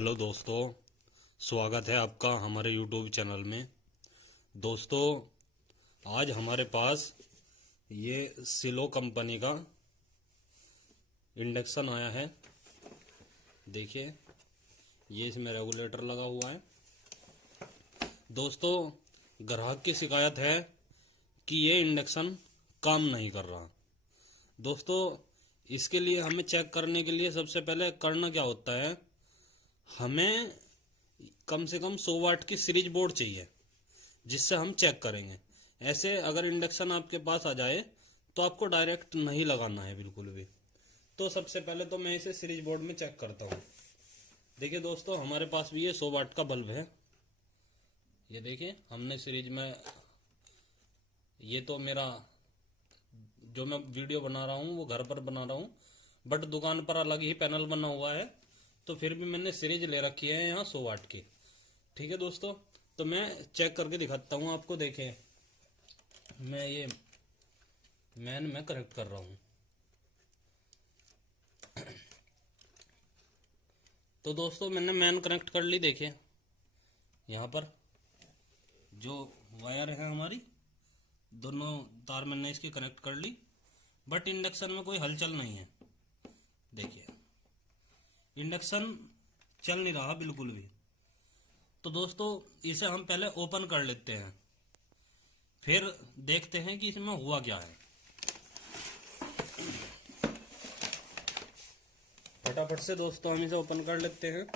Hello दोस्तों, स्वागत है आपका हमारे यूट्यूब चैनल में। दोस्तों, आज हमारे पास ये सिलो कंपनी का इंडक्शन आया है। देखिए, ये इसमें रेगुलेटर लगा हुआ है। दोस्तों, ग्राहक की शिकायत है कि ये इंडक्शन काम नहीं कर रहा। दोस्तों, इसके लिए हमें चेक करने के लिए सबसे पहले करना क्या होता है, हमें कम से कम 100 वाट की सीरीज बोर्ड चाहिए जिससे हम चेक करेंगे। ऐसे अगर इंडक्शन आपके पास आ जाए तो आपको डायरेक्ट नहीं लगाना है बिल्कुल भी। तो सबसे पहले तो मैं इसे सीरीज बोर्ड में चेक करता हूँ। देखिए दोस्तों, हमारे पास भी ये 100 वाट का बल्ब है। ये देखिए, हमने सीरीज में, ये तो मेरा जो मैं वीडियो बना रहा हूँ वो घर पर बना रहा हूँ, बट दुकान पर अलग ही पैनल बना हुआ है, तो फिर भी मैंने सीरीज ले रखी है यहाँ 100 वाट की। ठीक है दोस्तों, तो मैं चेक करके दिखाता हूँ आपको। देखें, मैं ये मैन में कनेक्ट कर रहा हूँ। तो दोस्तों, मैंने मैन कनेक्ट कर ली। देखिए, यहाँ पर जो वायर है हमारी, दोनों तार मैंने इसकी कनेक्ट कर ली, बट इंडक्शन में कोई हलचल नहीं है। देखिए, इंडक्शन चल नहीं रहा बिल्कुल भी। तो दोस्तों, इसे हम पहले ओपन कर लेते हैं, फिर देखते हैं कि इसमें हुआ क्या है। फटाफट से दोस्तों हम इसे ओपन कर लेते हैं।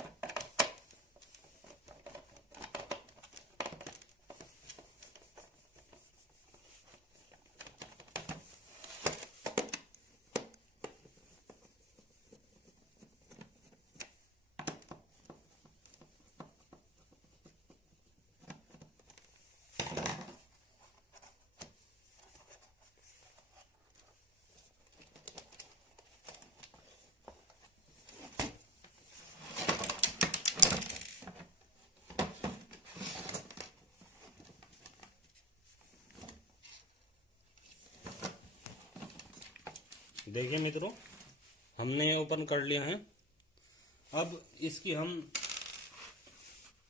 देखिए मित्रों, हमने ये ओपन कर लिया है। अब इसकी हम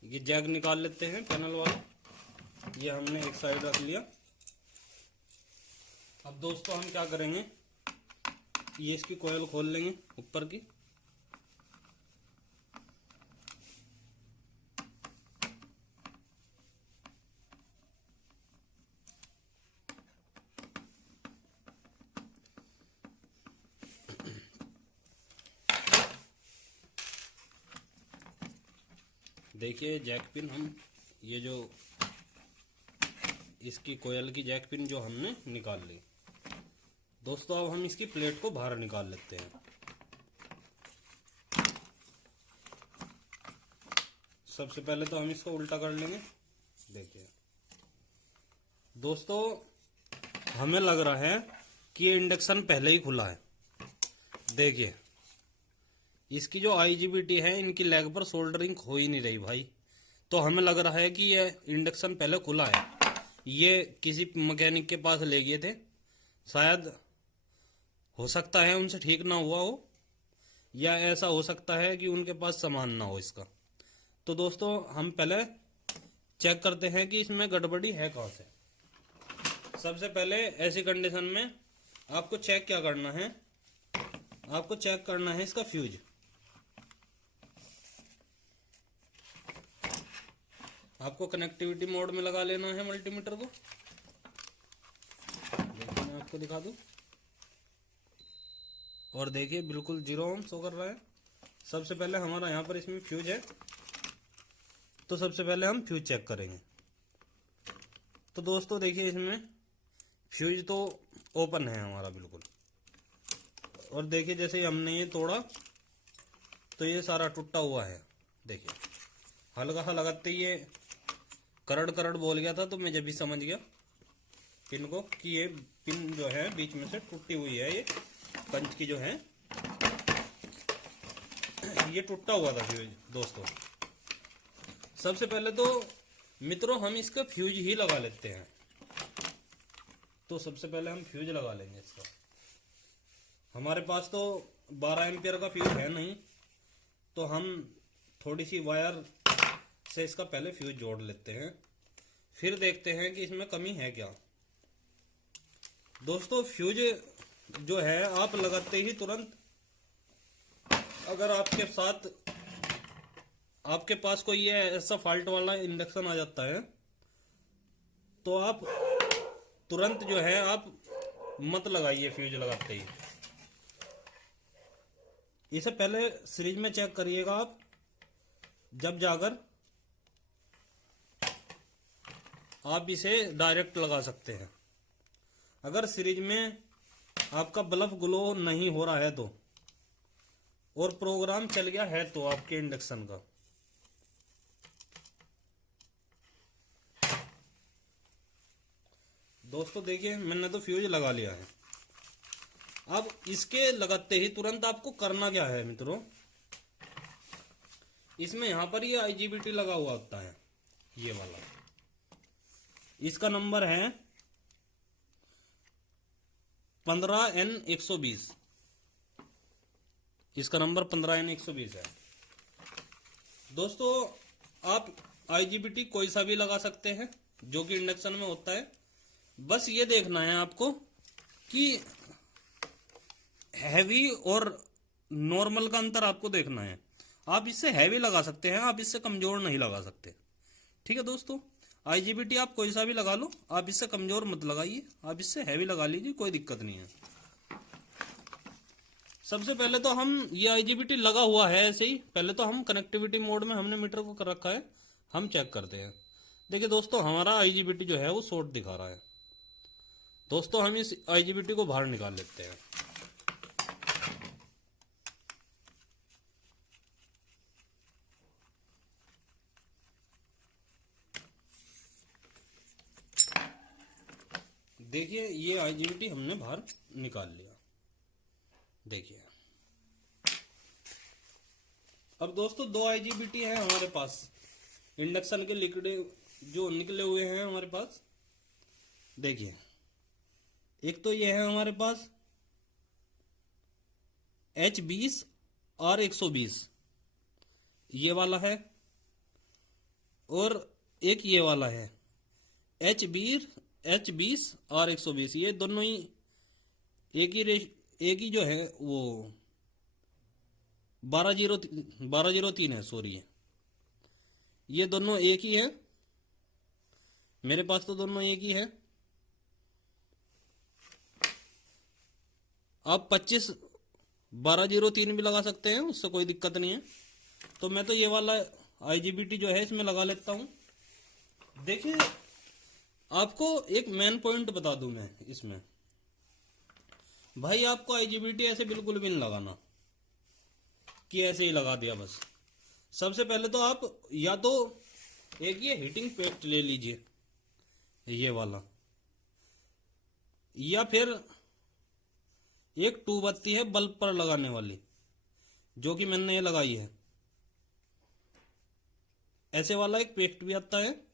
ये जैक निकाल लेते हैं पैनल वाला। ये हमने एक साइड रख लिया। अब दोस्तों हम क्या करेंगे, ये इसकी कॉइल खोल लेंगे ऊपर की। देखिए, जैक पिन हम, ये जो इसकी कोयल की जैक पिन जो हमने निकाल ली। दोस्तों, अब हम इसकी प्लेट को बाहर निकाल लेते हैं। सबसे पहले तो हम इसको उल्टा कर लेंगे। देखिए दोस्तों, हमें लग रहा है कि ये इंडक्शन पहले ही खुला है। देखिए, इसकी जो IGBT है, इनकी लेग पर सोल्डरिंग हो ही नहीं रही भाई। तो हमें लग रहा है कि ये इंडक्शन पहले खुला है। ये किसी मैकेनिक के पास ले गए थे, शायद हो सकता है उनसे ठीक ना हुआ हो, या ऐसा हो सकता है कि उनके पास सामान ना हो इसका। तो दोस्तों, हम पहले चेक करते हैं कि इसमें गड़बड़ी है कहाँ से। सबसे पहले ऐसी कंडीशन में आपको चेक क्या करना है, आपको चेक करना है इसका फ्यूज। आपको कनेक्टिविटी मोड में लगा लेना है मल्टीमीटर को। देखिए, मैं आपको दिखा दूं, और देखिए बिल्कुल 0 ओम शो कर रहा है। सबसे पहले हमारा यहाँ पर इसमें फ्यूज है, तो सबसे पहले हम फ्यूज चेक करेंगे। तो दोस्तों देखिए, इसमें फ्यूज तो ओपन है हमारा बिल्कुल। और देखिए, जैसे ही हमने ये तोड़ा तो ये सारा टूटा हुआ है। देखिए, हल्का सा लगाते ही ये करड़ करड़ बोल गया था, तो मैं जब भी समझ गया पिन को कि ये पिन जो है बीच में से टूटी हुई है। ये पंच की जो है, ये टूटा हुआ था फ्यूज। दोस्तों, सबसे पहले तो मित्रों हम इसका फ्यूज ही लगा लेते हैं। तो सबसे पहले हम फ्यूज लगा लेंगे इसका। हमारे पास तो 12 एम्पियर का फ्यूज है नहीं, तो हम थोड़ी सी वायर से इसका पहले फ्यूज जोड़ लेते हैं, फिर देखते हैं कि इसमें कमी है क्या। दोस्तों फ्यूज जो है आप लगाते ही तुरंत, अगर आपके पास कोई ये ऐसा फॉल्ट वाला इंडक्शन आ जाता है तो आप तुरंत जो है आप मत लगाइए फ्यूज लगाते ही। इसे पहले सीरीज में चेक करिएगा आप, जब जाकर आप इसे डायरेक्ट लगा सकते हैं। अगर सीरीज में आपका बल्ब ग्लो नहीं हो रहा है तो, और प्रोग्राम चल गया है तो आपके इंडक्शन का, दोस्तों देखिए मैंने तो फ्यूज लगा लिया है। अब इसके लगाते ही तुरंत आपको करना क्या है मित्रों, इसमें यहां पर ये IGBT लगा हुआ होता है, ये वाला, इसका नंबर है 15N120, इसका नंबर 15N120 है। दोस्तों आप IGBT कोई सा भी लगा सकते हैं जो कि इंडक्शन में होता है, बस ये देखना है आपको कि हैवी और नॉर्मल का अंतर आपको देखना है। आप इससे हैवी लगा सकते हैं, आप इससे कमजोर नहीं लगा सकते। ठीक है दोस्तों, IGBT आप कोई सा भी लगा लो, आप इससे कमजोर मत लगाइए, आप इससे हैवी लगा लीजिए, कोई दिक्कत नहीं है। सबसे पहले तो हम ये IGBT लगा हुआ है ऐसे ही, पहले तो हम कनेक्टिविटी मोड में हमने मीटर को कर रखा है, हम चेक करते हैं। देखिए दोस्तों हमारा IGBT जो है वो शॉर्ट दिखा रहा है। दोस्तों हम इस IGBT को बाहर निकाल लेते हैं। देखिए ये IGBT हमने बाहर निकाल लिया। देखिए अब दोस्तों दो IGBT है हमारे पास, इंडक्शन के लिक्विड जो निकले हुए हैं हमारे पास। देखिए एक तो ये है हमारे पास H20R120, ये वाला है, और एक ये वाला है H20R120। ये दोनों ही एक ही जो है वो 1203 है, सॉरी ये दोनों एक ही है, मेरे पास तो दोनों एक ही है। आप 25-1203 भी लगा सकते हैं, उससे कोई दिक्कत नहीं है। तो मैं तो ये वाला IGBT जो है इसमें लगा लेता हूं। देखिए आपको एक मेन पॉइंट बता दूं मैं इसमें, भाई आपको IGBT ऐसे बिल्कुल भी नहीं लगाना कि ऐसे ही लगा दिया बस। सबसे पहले तो आप या तो एक ये हीटिंग पेस्ट ले लीजिए ये वाला, या फिर एक ट्यूब बत्ती है बल्ब पर लगाने वाली, जो कि मैंने ये लगाई है। ऐसे वाला एक पेस्ट भी आता है,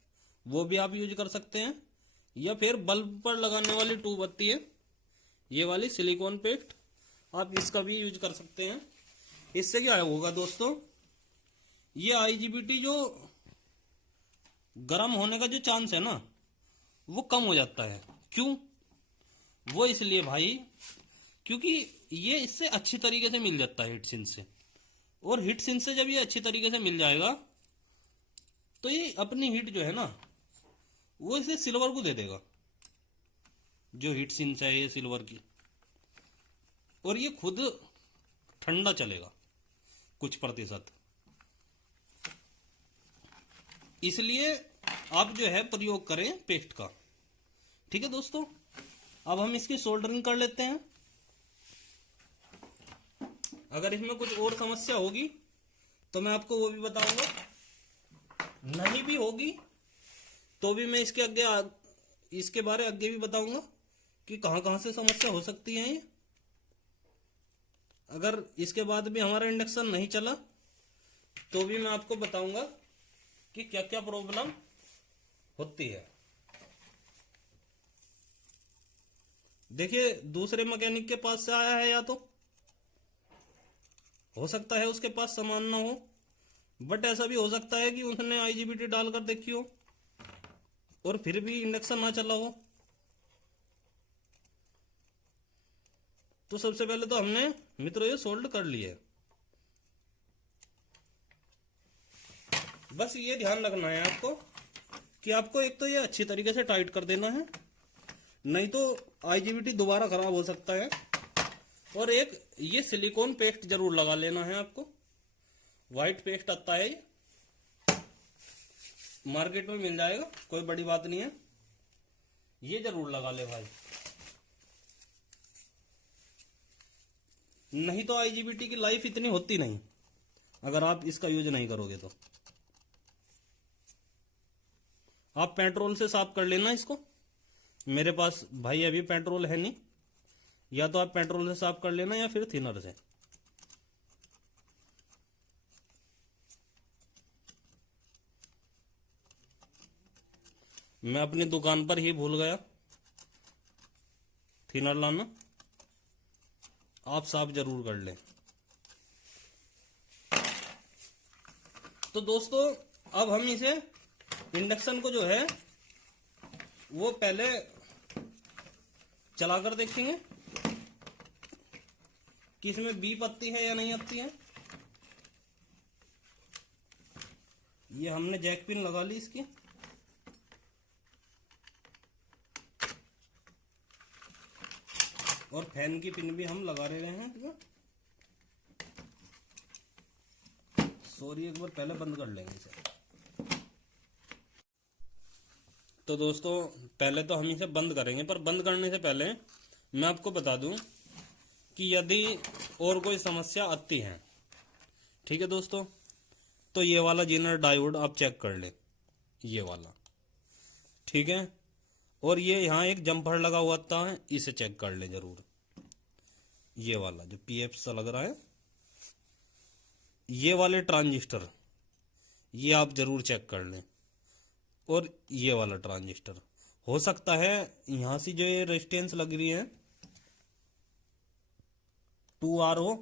वो भी आप यूज कर सकते हैं, या फिर बल्ब पर लगाने वाली ट्यूब बत्ती है ये वाली सिलिकॉन पेस्ट, आप इसका भी यूज कर सकते हैं। इससे क्या होगा दोस्तों, ये IGBT जो गर्म होने का जो चांस है ना वो कम हो जाता है। क्यों? वो इसलिए भाई क्योंकि ये इससे अच्छी तरीके से मिल जाता है हीट सिंक से, और हीट सिंक से जब ये अच्छी तरीके से मिल जाएगा तो ये अपनी हीट जो है ना वो इसे सिल्वर को दे देगा, जो हीट सिंक है ये सिल्वर की, और ये खुद ठंडा चलेगा कुछ प्रतिशत। इसलिए आप जो है प्रयोग करें पेस्ट का। ठीक है दोस्तों, अब हम इसकी सोल्डरिंग कर लेते हैं। अगर इसमें कुछ और समस्या होगी तो मैं आपको वो भी बताऊंगा, नहीं भी होगी तो भी मैं इसके बारे आगे भी बताऊंगा कि कहां कहां से समस्या हो सकती है ये। अगर इसके बाद भी हमारा इंडक्शन नहीं चला तो भी मैं आपको बताऊंगा कि क्या क्या प्रॉब्लम होती है। देखिए दूसरे मैकेनिक के पास से आया है, या तो हो सकता है उसके पास सामान ना हो, बट ऐसा भी हो सकता है कि उसने आईजीबीटी डालकर देखी हो और फिर भी इंडक्शन ना चला हो। तो सबसे पहले तो हमने मित्रों ये सोल्ड कर लिए। बस ये ध्यान रखना है आपको कि आपको एक तो ये अच्छी तरीके से टाइट कर देना है, नहीं तो आईजीबीटी दोबारा खराब हो सकता है। और एक ये सिलिकॉन पेस्ट जरूर लगा लेना है आपको, व्हाइट पेस्ट आता है ये, मार्केट में मिल जाएगा, कोई बड़ी बात नहीं है, ये जरूर लगा ले भाई। नहीं तो आईजीबीटी की लाइफ इतनी होती नहीं अगर आप इसका यूज नहीं करोगे तो। आप पेट्रोल से साफ कर लेना इसको, मेरे पास भाई अभी पेट्रोल है नहीं, या तो आप पेट्रोल से साफ कर लेना या फिर थिनर से। मैं अपनी दुकान पर ही भूल गया थिनर लाना, आप साफ जरूर कर लें। तो दोस्तों अब हम इसे इंडक्शन को जो है वो पहले चलाकर देखेंगे कि इसमें बीप आती है या नहीं आती है। ये हमने जैक पिन लगा ली इसकी, और फैन की पिन भी हम लगा रहे हैं। सॉरी, एक बार पहले बंद कर लेंगे इसे। तो दोस्तों पहले तो हम इसे बंद करेंगे, पर बंद करने से पहले मैं आपको बता दूं कि यदि और कोई समस्या आती है, ठीक है दोस्तों, तो ये वाला जीनर डायोड आप चेक कर ले, ये वाला, ठीक है। और ये यहाँ एक जंपर लगा हुआ था, इसे चेक कर ले जरूर, ये वाला जो पीएफ सा लग रहा है, ये वाले ट्रांजिस्टर ये आप जरूर चेक कर लें। और ये वाला ट्रांजिस्टर, हो सकता है यहां से जो ये रेजिस्टेंस लग रही है 2R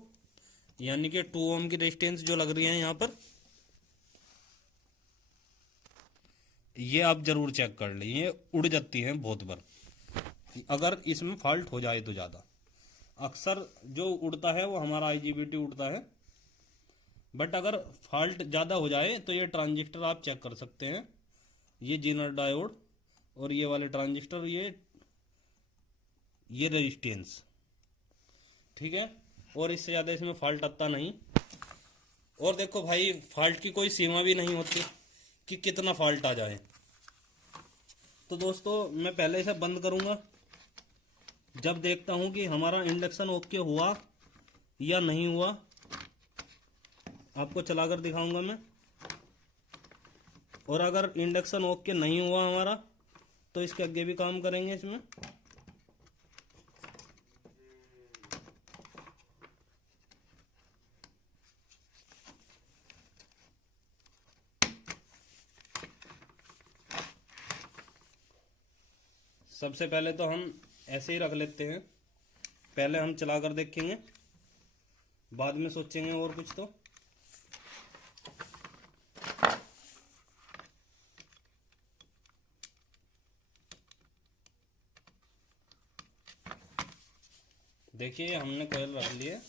यानी कि 2 ओम की रेजिस्टेंस जो लग रही है यहां पर, ये आप जरूर चेक कर लें। ये उड़ जाती है बहुत बार अगर इसमें फॉल्ट हो जाए तो। ज्यादा अक्सर जो उड़ता है वो हमारा आईजीबीटी उड़ता है, बट अगर फॉल्ट ज्यादा हो जाए तो ये ट्रांजिस्टर आप चेक कर सकते हैं, ये जीनर डायोड और ये वाले ट्रांजिस्टर, ये रेजिस्टेंस, ठीक है। और इससे ज्यादा इसमें फॉल्ट आता नहीं। और देखो भाई, फॉल्ट की कोई सीमा भी नहीं होती कि कितना फॉल्ट आ जाए। तो दोस्तों मैं पहले इसे बंद करूंगा, जब देखता हूं कि हमारा इंडक्शन ओके हुआ या नहीं हुआ आपको चलाकर दिखाऊंगा मैं। और अगर इंडक्शन ओके नहीं हुआ हमारा तो इसके आगे भी काम करेंगे इसमें। सबसे पहले तो हम ऐसे ही रख लेते हैं, पहले हम चलाकर देखेंगे, बाद में सोचेंगे और कुछ। तो देखिए हमने कोयल रख लिए,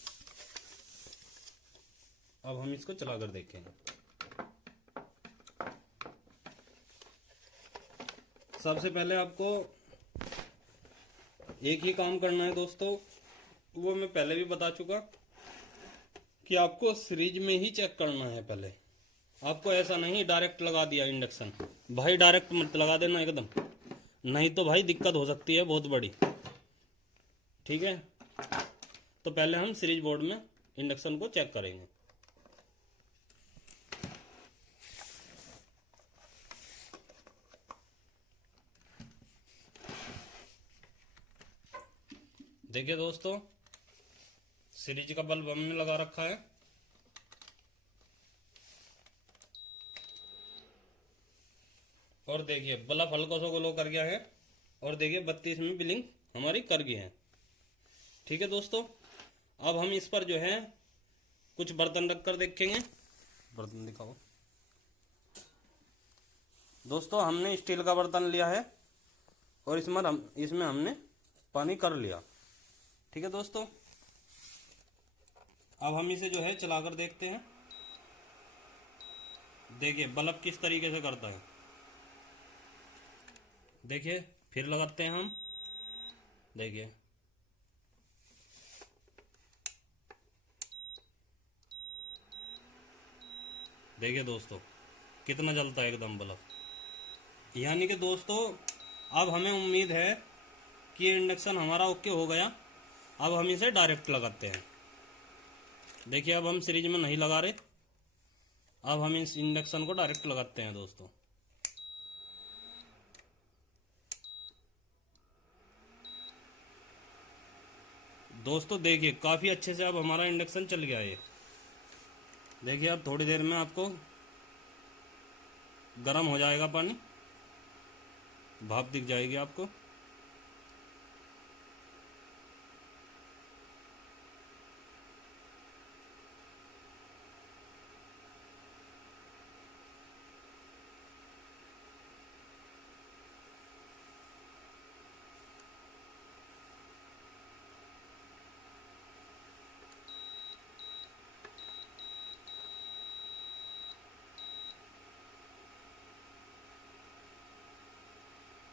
अब हम इसको चलाकर देखेंगे। सबसे पहले आपको एक ही काम करना है दोस्तों, वो मैं पहले भी बता चुका कि आपको सीरीज में ही चेक करना है। पहले आपको ऐसा नहीं डायरेक्ट लगा दिया इंडक्शन, भाई डायरेक्ट मत लगा देना एकदम, नहीं तो भाई दिक्कत हो सकती है बहुत बड़ी, ठीक है। तो पहले हम सीरीज बोर्ड में इंडक्शन को चेक करेंगे। देखिए दोस्तों, सीरीज का बल्ब हमने लगा रखा है, और देखिए बल्ब हल्का सा ग्लो कर गया है, और देखिए 32 में बिलिंग हमारी कर गई है, ठीक है दोस्तों। अब हम इस पर जो है कुछ बर्तन रखकर देखेंगे बर्तन दिखाओ दोस्तों। हमने स्टील का बर्तन लिया है और इसमें हमने पानी कर लिया। ठीक है दोस्तों, अब हम इसे जो है चलाकर देखते हैं। देखिए बल्ब किस तरीके से करता है। देखिए फिर लगाते हैं हम। देखिए देखिए दोस्तों कितना जलता है एकदम बल्ब। यानी कि दोस्तों अब हमें उम्मीद है कि ये इंडक्शन हमारा ओके हो गया। अब हम इसे डायरेक्ट लगाते हैं। देखिए अब हम सीरीज में नहीं लगा रहे, अब हम इस इंडक्शन को डायरेक्ट लगाते हैं दोस्तों। दोस्तों देखिए काफी अच्छे से अब हमारा इंडक्शन चल गया है। देखिए अब थोड़ी देर में आपको गर्म हो जाएगा पानी, भाप दिख जाएगी आपको।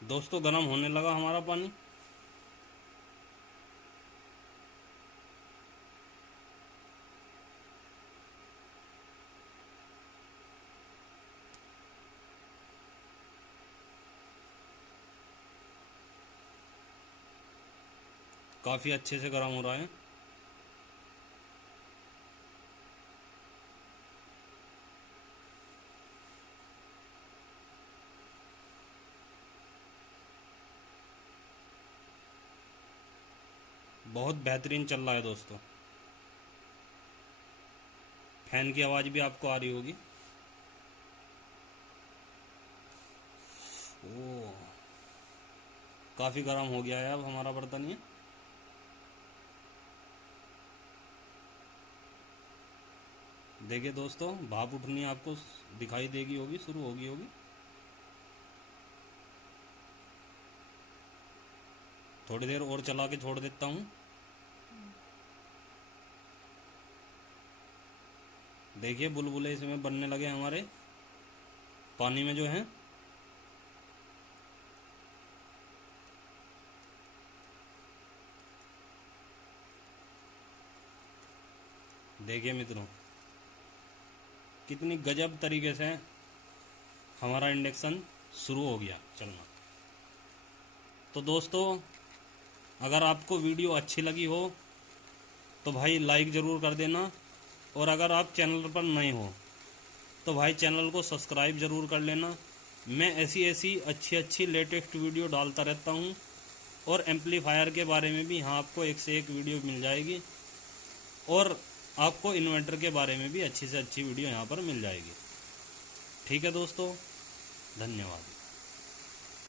दोस्तों गर्म होने लगा हमारा पानी। काफी अच्छे से गर्म हो रहा है। बहुत बेहतरीन चल रहा है दोस्तों। फैन की आवाज भी आपको आ रही होगी। ओ काफी गर्म हो गया है अब हमारा बर्तन ये। देखिए दोस्तों भाप उठनी आपको दिखाई देगी होगी, शुरू होगी होगी। थोड़ी देर और चला के छोड़ देता हूँ। देखिए बुलबुले इसमें बनने लगे हमारे पानी में जो है। देखिए मित्रों कितनी गजब तरीके से हमारा इंडक्शन शुरू हो गया चलना। तो दोस्तों अगर आपको वीडियो अच्छी लगी हो तो भाई लाइक ज़रूर कर देना, और अगर आप चैनल पर नए हो तो भाई चैनल को सब्सक्राइब ज़रूर कर लेना। मैं ऐसी ऐसी अच्छी लेटेस्ट वीडियो डालता रहता हूँ, और एम्पलीफायर के बारे में भी यहाँ आपको एक से एक वीडियो मिल जाएगी, और आपको इन्वर्टर के बारे में भी अच्छी से अच्छी वीडियो यहाँ पर मिल जाएगी। ठीक है दोस्तों, धन्यवाद।